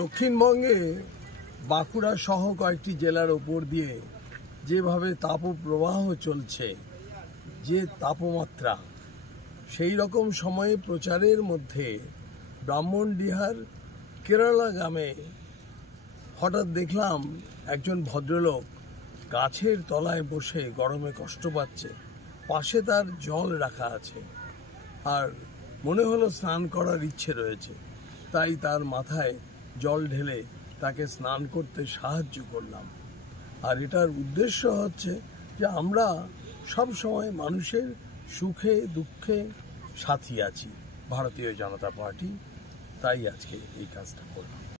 দক্ষিণবঙ্গে বাঁকুড়া সহ কয়েকটি জেলার ওপর দিয়ে যেভাবে তাপপ্রবাহ চলছে, যে তাপমাত্রা, সেই রকম সময়ে প্রচারের মধ্যে ব্রাহ্মণডিহার কেরালা গ্রামে হঠাৎ দেখলাম একজন ভদ্রলোক গাছের তলায় বসে গরমে কষ্ট পাচ্ছে, পাশে তার জল রাখা আছে, আর মনে হলো স্নান করার ইচ্ছে রয়েছে, তাই তার মাথায় জল ঢেলে তাকে স্নান করতে সাহায্য করলাম। আর এটার উদ্দেশ্য হচ্ছে যে আমরা সব সময় মানুষের সুখে দুঃখে সাথী আছি, ভারতীয় জনতা পার্টি, তাই আজকে এই কাজটা করলাম।